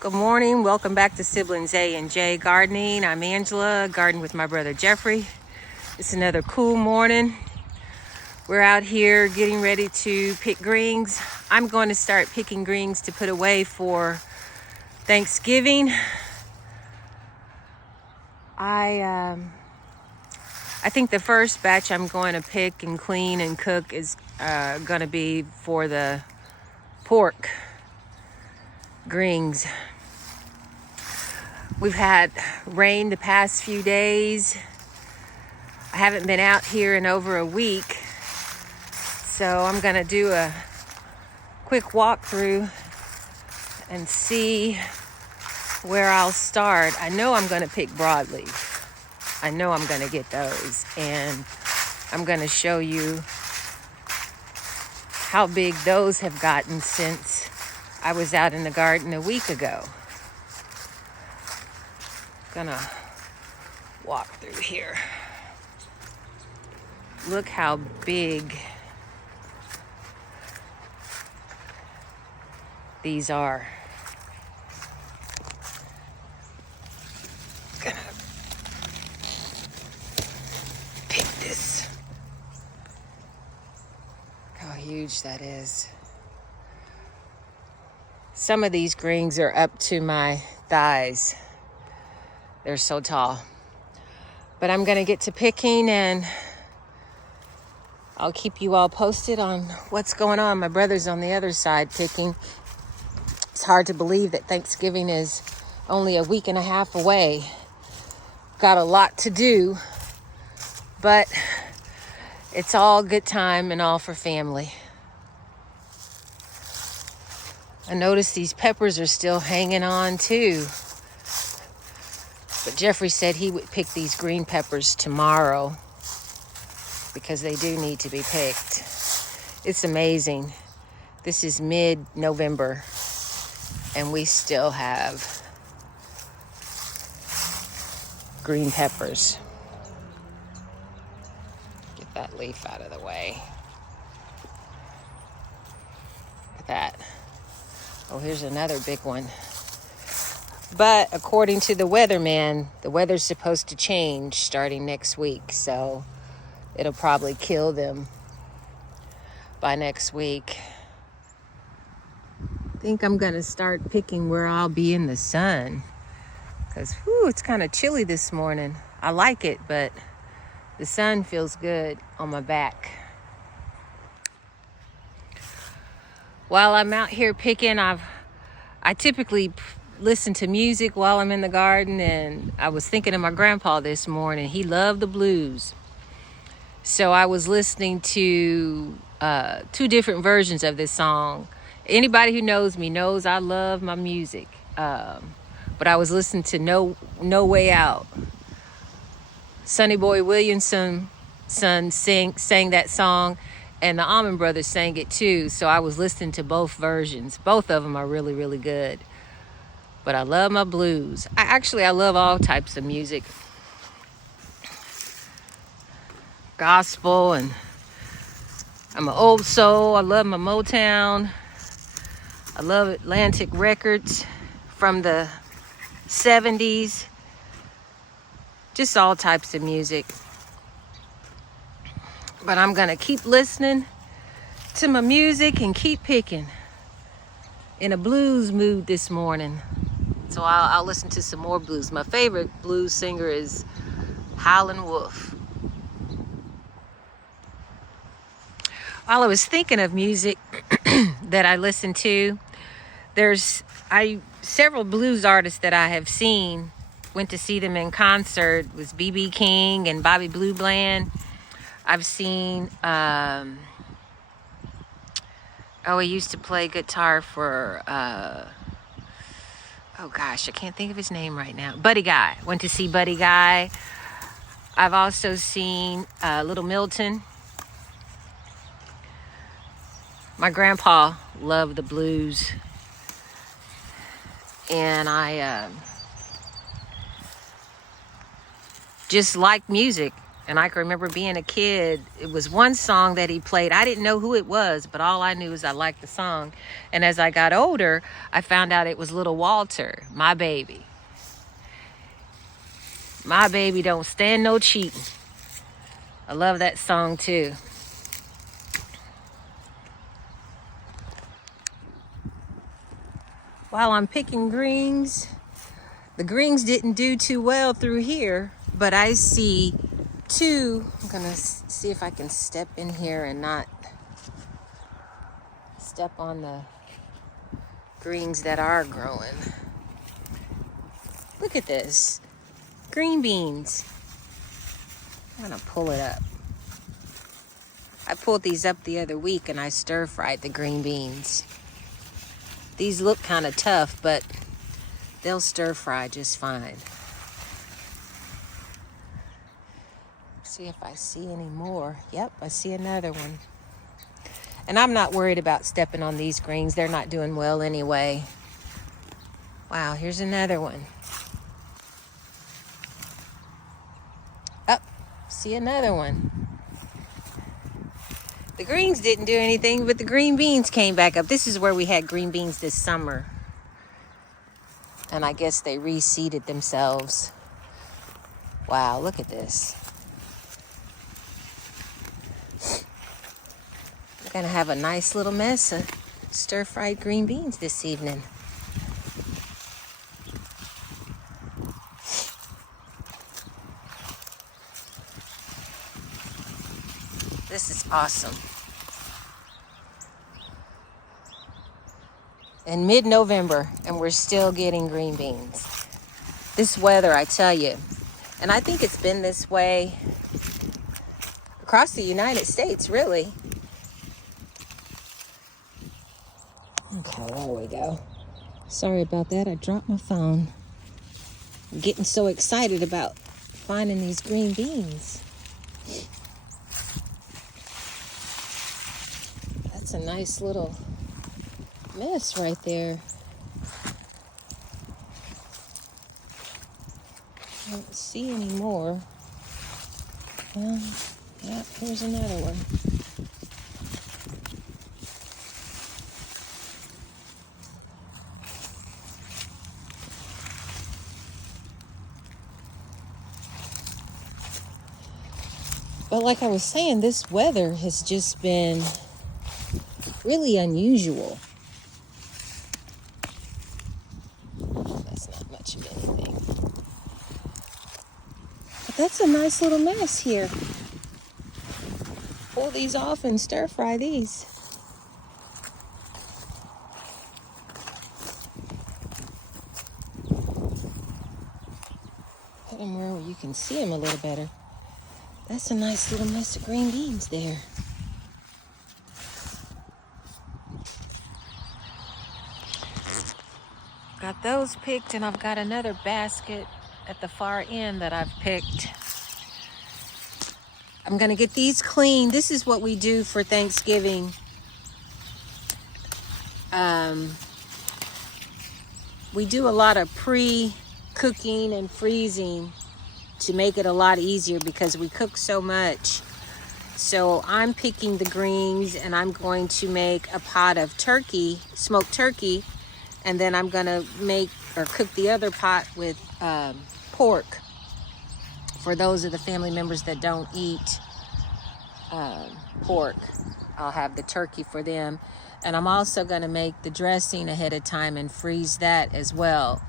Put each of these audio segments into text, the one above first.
Good morning. Welcome back to Siblings A and J Gardening. I'm Angela, garden with my brother Jeffrey. It's another cool morning. We're out here getting ready to pick greens. I'm going to start picking greens to put away for Thanksgiving. I think the first batch I'm going to pick and clean and cook is going to be for the pork greens. We've had rain the past few days. I haven't been out here in over a week, so I'm gonna do a quick walkthrough and see where I'll start. I know I'm gonna pick broadleaf. I know I'm gonna get those, and I'm gonna show you how big those have gotten since I was out in the garden a week ago. Gonna walk through here. Look how big these are. Gonna pick this. Look how huge that is. Some of these greens are up to my thighs. They're so tall. But I'm gonna get to picking and I'll keep you all posted on what's going on. My brother's on the other side picking. It's hard to believe that Thanksgiving is only a week and a half away. Got a lot to do, but it's all good time and all for family. I noticed these peppers are still hanging on too. But Jeffrey said he would pick these green peppers tomorrow because they do need to be picked. It's amazing. This is mid-November and we still have green peppers. Get that leaf out of the way. Look at that. Oh, here's another big one. But according to the weatherman, the weather's supposed to change starting next week, so it'll probably kill them by next week. I think I'm gonna start picking where I'll be in the sun, because it's kind of chilly this morning. I like it, but the sun feels good on my back. While I'm out here picking, I typically listen to music while I'm in the garden, and I was thinking of my grandpa this morning. He loved the blues. So I was listening to two different versions of this song. Anybody who knows me knows I love my music. But I was listening to No Way Out. Sonny Boy Williamson's son sang that song, and the Allman Brothers sang it too. So I was listening to both versions. Both of them are really, really good. But I love my blues. I love all types of music. Gospel, and I'm an old soul. I love my Motown. I love Atlantic Records from the 70s. Just all types of music. But I'm gonna keep listening to my music and keep picking. In a blues mood this morning. So I'll listen to some more blues. My favorite blues singer is Howlin' Wolf. While I was thinking of music that I listen to, there's several blues artists that I have seen. Went to see them in concert. It was B.B. King and Bobby Blue Bland. I've seen he used to play guitar for I can't think of his name right now. Buddy Guy. Went to see Buddy Guy. I've also seen Little Milton. My grandpa loved the blues. And I just like music. And I can remember being a kid, it was one song that he played. I didn't know who it was, but all I knew is I liked the song. And as I got older, I found out it was Little Walter, My Baby. My baby don't stand no cheating. I love that song too. While I'm picking greens, the greens didn't do too well through here, but I see two. I'm gonna see if I can step in here and not step on the greens that are growing. Look at this, green beans. I'm gonna pull it up. I pulled these up the other week and I stir-fried the green beans. These look kind of tough, but they'll stir-fry just fine. See if I see any more. Yep, I see another one. And I'm not worried about stepping on these greens. They're not doing well anyway. Wow, here's another one. Up, see another one. The greens didn't do anything, but the green beans came back up. This is where we had green beans this summer. And I guess they reseeded themselves. Wow, look at this. We're gonna have a nice little mess of stir-fried green beans this evening. This is awesome. In mid-November, and we're still getting green beans. This weather, I tell you, and I think it's been this way across the United States, really. Okay, there we go. Sorry about that, I dropped my phone. I'm getting so excited about finding these green beans. That's a nice little mess right there. I don't see any more. Well, yeah, here's another one. But like I was saying, this weather has just been really unusual. That's not much of anything. But that's a nice little mess here. Pull these off and stir fry these. Put them where you can see them a little better. That's a nice little mess of green beans there. Got those picked, and I've got another basket at the far end that I've picked. I'm gonna get these cleaned. This is what we do for Thanksgiving. We do a lot of pre-cooking and freezing to make it a lot easier because we cook so much. So I'm picking the greens, and I'm going to make a pot of turkey, smoked turkey, and then I'm gonna make or cook the other pot with pork for those of the family members that don't eat pork. I'll have the turkey for them. And I'm also gonna make the dressing ahead of time and freeze that as well.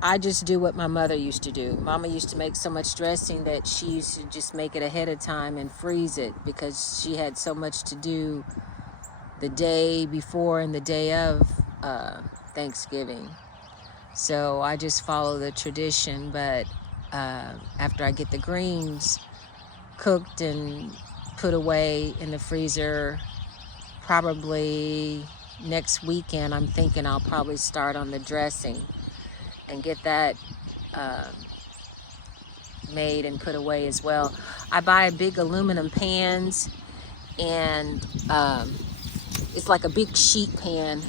I just do what my mother used to do. Mama used to make so much dressing that she used to just make it ahead of time and freeze it because she had so much to do the day before and the day of Thanksgiving. So I just follow the tradition, but after I get the greens cooked and put away in the freezer, probably next weekend, I'm thinking I'll probably start on the dressing and get that made and put away as well. I buy big aluminum pans, and it's like a big sheet pan,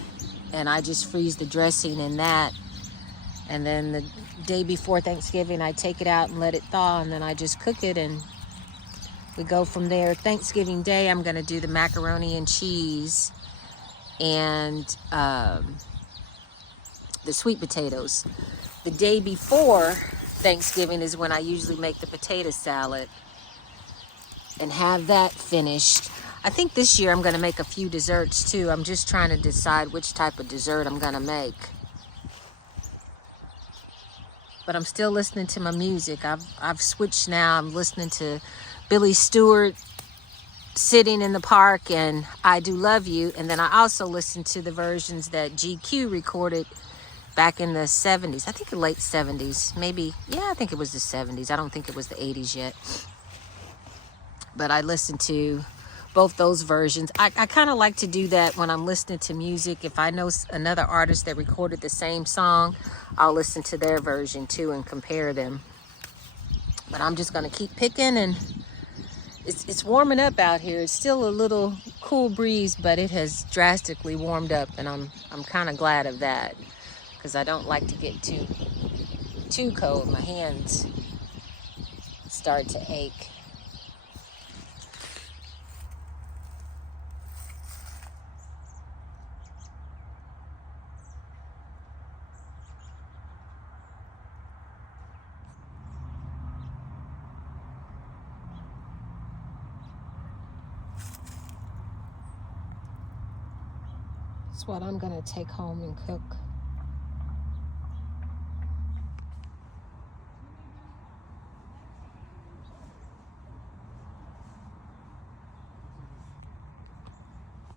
and I just freeze the dressing in that. And then the day before Thanksgiving, I take it out and let it thaw, and then I just cook it and we go from there. Thanksgiving Day, I'm going to do the macaroni and cheese and the sweet potatoes. The day before Thanksgiving is when I usually make the potato salad and have that finished. I think this year I'm going to make a few desserts too. I'm just trying to decide which type of dessert I'm going to make. But I'm still listening to my music. I've switched now. I'm listening to Billy Stewart, Sitting in the Park, and I Do Love You. And then I also listen to the versions that GQ recorded back in the 70s. I think the late 70s. Maybe, yeah, I think it was the 70s. I don't think it was the 80s yet. But I listened to both those versions. I kind of like to do that when I'm listening to music. If I know another artist that recorded the same song, I'll listen to their version too and compare them. But I'm just going to keep picking, and it's warming up out here. It's still a little cool breeze, but it has drastically warmed up, and I'm kind of glad of that, because I don't like to get too cold. My hands start to ache. That's what I'm gonna take home and cook.